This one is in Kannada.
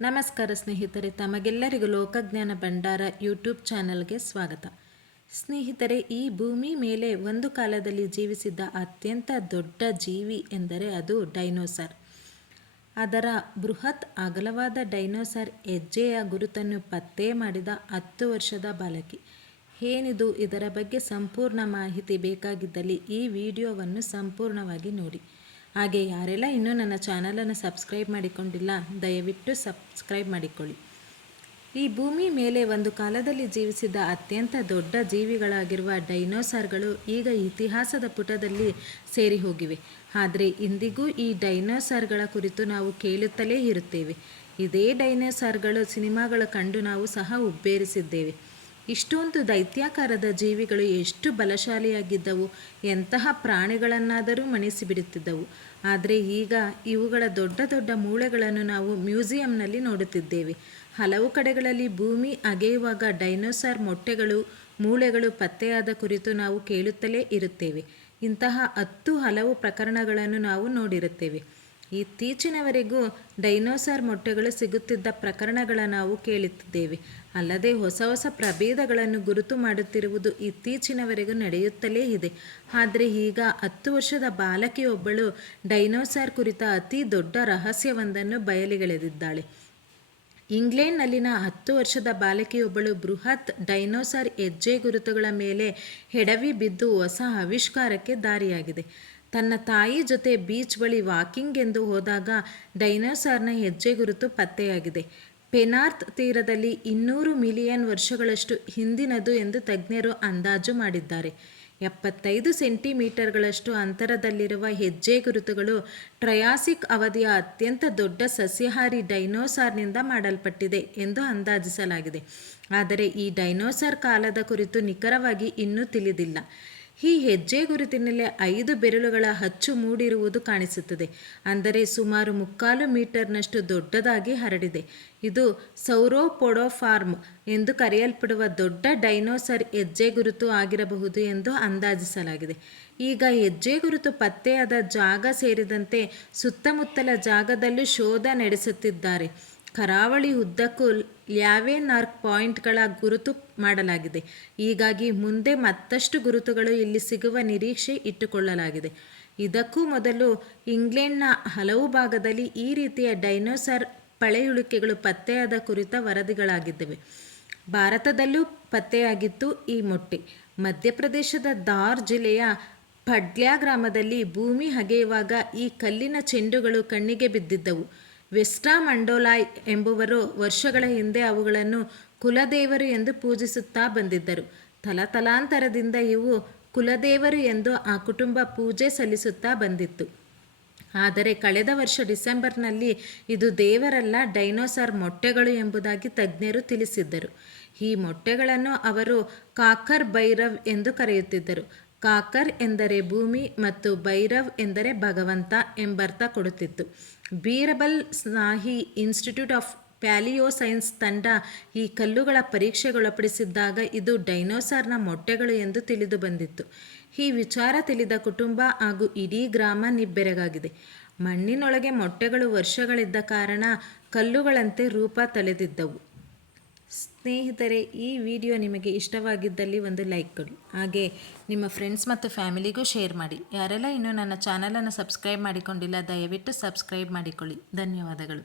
ನಮಸ್ಕಾರ ಸ್ನೇಹಿತರೆ, ತಮಗೆಲ್ಲರಿಗೂ ಲೋಕಜ್ಞಾನ ಭಂಡಾರ ಯೂಟ್ಯೂಬ್ ಚಾನಲ್ಗೆ ಸ್ವಾಗತ. ಸ್ನೇಹಿತರೆ, ಈ ಭೂಮಿ ಮೇಲೆ ಒಂದು ಕಾಲದಲ್ಲಿ ಜೀವಿಸಿದ್ದ ಅತ್ಯಂತ ದೊಡ್ಡ ಜೀವಿ ಎಂದರೆ ಅದು ಡೈನೋಸಾರ್. ಅದರ ಬೃಹತ್ ಅಗಲವಾದ ಡೈನೋಸಾರ್ ಹೆಜ್ಜೆಯ ಗುರುತನ್ನು ಪತ್ತೆ ಮಾಡಿದ ಹತ್ತು ವರ್ಷದ ಬಾಲಕಿ. ಏನಿದು ಇದರ ಬಗ್ಗೆ ಸಂಪೂರ್ಣ ಮಾಹಿತಿ ಬೇಕಾಗಿದ್ದಲ್ಲಿ ಈ ವಿಡಿಯೋವನ್ನು ಸಂಪೂರ್ಣವಾಗಿ ನೋಡಿ. ಹಾಗೆ ಯಾರೆಲ್ಲ ಇನ್ನೂ ನನ್ನ ಚಾನಲನ್ನು ಸಬ್ಸ್ಕ್ರೈಬ್ ಮಾಡಿಕೊಂಡಿಲ್ಲ, ದಯವಿಟ್ಟು ಸಬ್ಸ್ಕ್ರೈಬ್ ಮಾಡಿಕೊಳ್ಳಿ. ಈ ಭೂಮಿ ಮೇಲೆ ಒಂದು ಕಾಲದಲ್ಲಿ ಜೀವಿಸಿದ ಅತ್ಯಂತ ದೊಡ್ಡ ಜೀವಿಗಳಾಗಿರುವ ಡೈನೋಸಾರ್ಗಳು ಈಗ ಇತಿಹಾಸದ ಪುಟದಲ್ಲಿ ಸೇರಿ ಹೋಗಿವೆ. ಆದರೆ ಇಂದಿಗೂ ಈ ಡೈನೋಸಾರ್ಗಳ ಕುರಿತು ನಾವು ಕೇಳುತ್ತಲೇ ಇರುತ್ತೇವೆ. ಇದೇ ಡೈನೋಸಾರ್ಗಳು ಸಿನಿಮಾಗಳ ಕಂಡು ನಾವು ಸಹ ಉಬ್ಬೇರಿಸಿದ್ದೇವೆ. ಇಷ್ಟೊಂದು ದೈತ್ಯಾಕಾರದ ಜೀವಿಗಳು ಎಷ್ಟು ಬಲಶಾಲಿಯಾಗಿದ್ದವು, ಎಂತಹ ಪ್ರಾಣಿಗಳನ್ನಾದರೂ ಮಣಿಸಿಬಿಡುತ್ತಿದ್ದವು ಆದರೆ ಈಗ ಇವುಗಳ ದೊಡ್ಡ ದೊಡ್ಡ ಮೂಳೆಗಳನ್ನು ನಾವು ಮ್ಯೂಸಿಯಂನಲ್ಲಿ ನೋಡುತ್ತಿದ್ದೇವೆ. ಹಲವು ಕಡೆಗಳಲ್ಲಿ ಭೂಮಿ ಅಗೆಯುವಾಗ ಡೈನೋಸಾರ್ ಮೊಟ್ಟೆಗಳು, ಮೂಳೆಗಳು ಪತ್ತೆಯಾದ ಕುರಿತು ನಾವು ಕೇಳುತ್ತಲೇ ಇರುತ್ತೇವೆ. ಇಂತಹ ಹತ್ತು ಹಲವು ಪ್ರಕರಣಗಳನ್ನು ನಾವು ನೋಡಿರುತ್ತೇವೆ. ಇತ್ತೀಚಿನವರೆಗೂ ಡೈನೋಸಾರ್ ಮೊಟ್ಟೆಗಳು ಸಿಗುತ್ತಿದ್ದ ಪ್ರಕರಣಗಳ ನಾವು ಕೇಳುತ್ತಿದ್ದೇವೆ. ಅಲ್ಲದೆ ಹೊಸ ಹೊಸ ಪ್ರಭೇದಗಳನ್ನು ಗುರುತು ಮಾಡುತ್ತಿರುವುದು ಇತ್ತೀಚಿನವರೆಗೂ ನಡೆಯುತ್ತಲೇ ಇದೆ. ಆದರೆ ಈಗ ಹತ್ತು ವರ್ಷದ ಬಾಲಕಿಯೊಬ್ಬಳು ಡೈನೋಸಾರ್ ಕುರಿತ ಅತಿ ದೊಡ್ಡ ರಹಸ್ಯವೊಂದನ್ನು ಬಯಲಿಗೆಳೆದಿದ್ದಾಳೆ. ಇಂಗ್ಲೆಂಡ್ನಲ್ಲಿನ ಹತ್ತು ವರ್ಷದ ಬಾಲಕಿಯೊಬ್ಬಳು ಬೃಹತ್ ಡೈನೋಸಾರ್ ಹೆಜ್ಜೆ ಗುರುತುಗಳ ಮೇಲೆ ಹೆಡವಿ ಬಿದ್ದು ಹೊಸ ಆವಿಷ್ಕಾರಕ್ಕೆ ದಾರಿಯಾಗಿದೆ. ತನ್ನ ತಾಯಿ ಜೊತೆ ಬೀಚ್ ಬಳಿ ವಾಕಿಂಗ್ ಎಂದು ಹೋದಾಗ ಡೈನೋಸಾರ್ನ ಹೆಜ್ಜೆ ಗುರುತು ಪತ್ತೆಯಾಗಿದೆ. ಪೆನಾರ್ತ್ ತೀರದಲ್ಲಿ ಇನ್ನೂರು ಮಿಲಿಯನ್ ವರ್ಷಗಳಷ್ಟು ಹಿಂದಿನದು ಎಂದು ತಜ್ಞರು ಅಂದಾಜು ಮಾಡಿದ್ದಾರೆ. ಎಪ್ಪತ್ತೈದು ಸೆಂಟಿಮೀಟರ್ಗಳಷ್ಟು ಅಂತರದಲ್ಲಿರುವ ಹೆಜ್ಜೆ ಗುರುತುಗಳು ಟ್ರಯಾಸಿಕ್ ಅವಧಿಯ ಅತ್ಯಂತ ದೊಡ್ಡ ಸಸ್ಯಹಾರಿ ಡೈನೋಸಾರ್ನಿಂದ ಮಾಡಲ್ಪಟ್ಟಿದೆ ಎಂದು ಅಂದಾಜಿಸಲಾಗಿದೆ. ಆದರೆ ಈ ಡೈನೋಸಾರ್ ಕಾಲದ ಕುರಿತು ನಿಖರವಾಗಿ ಇನ್ನೂ ತಿಳಿದಿಲ್ಲ. ಈ ಹೆಜ್ಜೆ ಗುರುತಿನಲ್ಲಿ ಐದು ಬೆರಳುಗಳ ಹಚ್ಚು ಮೂಡಿರುವುದು ಕಾಣಿಸುತ್ತದೆ. ಅಂದರೆ ಸುಮಾರು ಮುಕ್ಕಾಲು ಮೀಟರ್ನಷ್ಟು ದೊಡ್ಡದಾಗಿ ಹರಡಿದೆ. ಇದು ಸೌರೋಪೊಡೋಫಾರ್ಮ್ ಎಂದು ಕರೆಯಲ್ಪಡುವ ದೊಡ್ಡ ಡೈನೋಸರ್ ಹೆಜ್ಜೆ ಗುರುತು ಆಗಿರಬಹುದು ಎಂದು ಅಂದಾಜಿಸಲಾಗಿದೆ. ಈಗ ಹೆಜ್ಜೆ ಗುರುತು ಪತ್ತೆಯಾದ ಜಾಗ ಸೇರಿದಂತೆ ಸುತ್ತಮುತ್ತಲ ಜಾಗದಲ್ಲೂ ಶೋಧ ನಡೆಸುತ್ತಿದ್ದಾರೆ. ಕರಾವಳಿ ಉದ್ದಕ್ಕೂ ಲ್ಯಾವೆನಾರ್ಕ್ ಪಾಯಿಂಟ್ಗಳ ಗುರುತು ಮಾಡಲಾಗಿದೆ. ಹೀಗಾಗಿ ಮುಂದೆ ಮತ್ತಷ್ಟು ಗುರುತುಗಳು ಇಲ್ಲಿ ಸಿಗುವ ನಿರೀಕ್ಷೆ ಇಟ್ಟುಕೊಳ್ಳಲಾಗಿದೆ. ಇದಕ್ಕೂ ಮೊದಲು ಇಂಗ್ಲೆಂಡ್ನ ಹಲವು ಭಾಗದಲ್ಲಿ ಈ ರೀತಿಯ ಡೈನೋಸಾರ್ ಪಳೆಯುಳಿಕೆಗಳು ಪತ್ತೆಯಾದ ಕುರಿತ ವರದಿಗಳಾಗಿದ್ದವೆ. ಭಾರತದಲ್ಲೂ ಪತ್ತೆಯಾಗಿತ್ತು ಈ ಮೊಟ್ಟೆ. ಮಧ್ಯಪ್ರದೇಶದ ದಾರ್ ಜಿಲ್ಲೆಯ ಪಡ್ಲ್ಯಾ ಗ್ರಾಮದಲ್ಲಿ ಭೂಮಿ ಹಗೆಯುವಾಗ ಈ ಕಲ್ಲಿನ ಚೆಂಡುಗಳು ಕಣ್ಣಿಗೆ ಬಿದ್ದಿದ್ದವು. ವೆಸ್ಟಾ ಮಂಡೋಲಾಯ್ ಎಂಬುವರು ವರ್ಷಗಳ ಹಿಂದೆ ಅವುಗಳನ್ನು ಕುಲದೇವರು ಎಂದು ಪೂಜಿಸುತ್ತಾ ಬಂದಿದ್ದರು. ತಲತಲಾಂತರದಿಂದ ಇವು ಕುಲದೇವರು ಎಂದು ಆ ಕುಟುಂಬ ಪೂಜೆ ಸಲ್ಲಿಸುತ್ತಾ ಬಂದಿತ್ತು. ಆದರೆ ಕಳೆದ ವರ್ಷ ಡಿಸೆಂಬರ್ನಲ್ಲಿ ಇದು ದೇವರಲ್ಲ, ಡೈನೋಸಾರ್ ಮೊಟ್ಟೆಗಳು ಎಂಬುದಾಗಿ ತಜ್ಞರು ತಿಳಿಸಿದ್ದರು. ಈ ಮೊಟ್ಟೆಗಳನ್ನು ಅವರು ಕಾಕರ್ ಭೈರವ್ ಎಂದು ಕರೆಯುತ್ತಿದ್ದರು. ಕಾಕರ್ ಎಂದರೆ ಭೂಮಿ ಮತ್ತು ಭೈರವ್ ಎಂದರೆ ಭಗವಂತ ಎಂಬರ್ಥ ಕೊಡುತ್ತಿತ್ತು. Birbal Sahni institute of palaeo science ತಂಡ ಈ ಕಲ್ಲುಗಳ ಪರೀಕ್ಷೆಗೊಳಪಡಿಸಿದ್ದಾಗ ಇದು ಡೈನೋಸಾರ್ನ ಮೊಟ್ಟೆಗಳು ಎಂದು ತಿಳಿದು ಬಂದಿತ್ತು. ಈ ವಿಚಾರ ತಿಳಿದ ಕುಟುಂಬ ಹಾಗೂ ಇಡೀ ಗ್ರಾಮ ನಿಬ್ಬೆರಗಾಗಿದೆ. ಮಣ್ಣಿನೊಳಗೆ ಮೊಟ್ಟೆಗಳು ವರ್ಷಗಳಿದ್ದ ಕಾರಣ ಕಲ್ಲುಗಳಂತೆ ರೂಪ ತಳೆದಿದ್ದವು. ಸ್ನೇಹಿತರೆ, ಈ ವಿಡಿಯೋ ನಿಮಗೆ ಇಷ್ಟವಾಗಿದ್ದಲ್ಲಿ ಒಂದು ಲೈಕ್ ಕೊಡಿ. ಹಾಗೆ ನಿಮ್ಮ ಫ್ರೆಂಡ್ಸ್ ಮತ್ತು ಫ್ಯಾಮಿಲಿಗೂ ಶೇರ್ ಮಾಡಿ. ಯಾರೆಲ್ಲ ಇನ್ನೂ ನನ್ನ ಚಾನಲನ್ನು ಸಬ್ಸ್ಕ್ರೈಬ್ ಮಾಡಿಕೊಂಡಿಲ್ಲ, ದಯವಿಟ್ಟು ಸಬ್ಸ್ಕ್ರೈಬ್ ಮಾಡಿಕೊಳ್ಳಿ. ಧನ್ಯವಾದಗಳು.